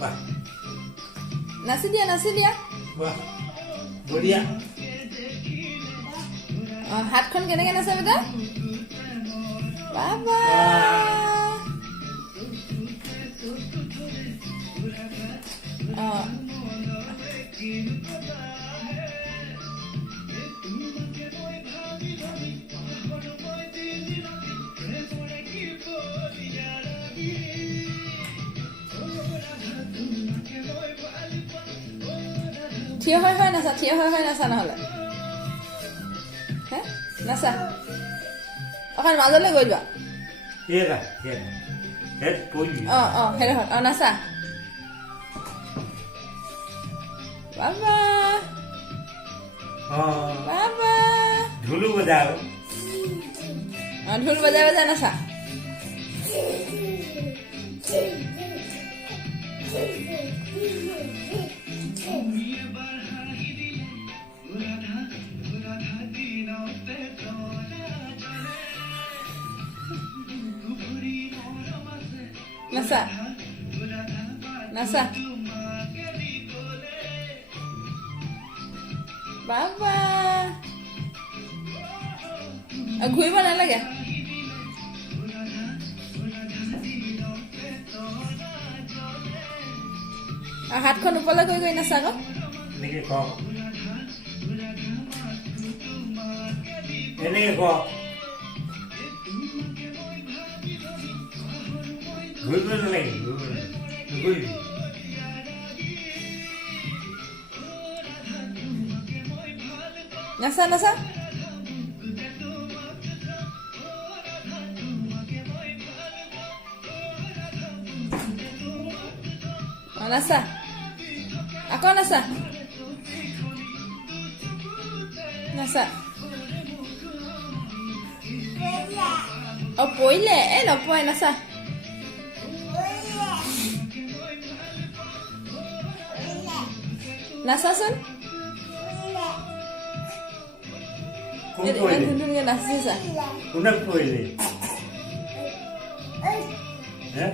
বাহ নাচি দিয়া বাহ বঢ়িয়া হাতখন কেনেকে নাচে বেটা বাবা থিয় হৈ নাচা নহ'লে হে নাচা অকণ মাজলৈ গৈ যোৱা হেৰা হেড পৰি সেইটো নাচা বাবা বাবা ঢোলো বজাও ঢোল বজাই নাচা নাচা বাবা ঘূৰিব নালাগে হাতখন ওপৰলৈ গৈ নাচা আকৌ এনেকে ক এনেকে ক ঘূৰিব নালাগে ঘূৰিবি নাচা নাচা আকৌ নাচা পৰিলে নপৰে নাচা নাচাচোন ইমান ধুনীয়া নাচিছা কোনে পৰিলে হে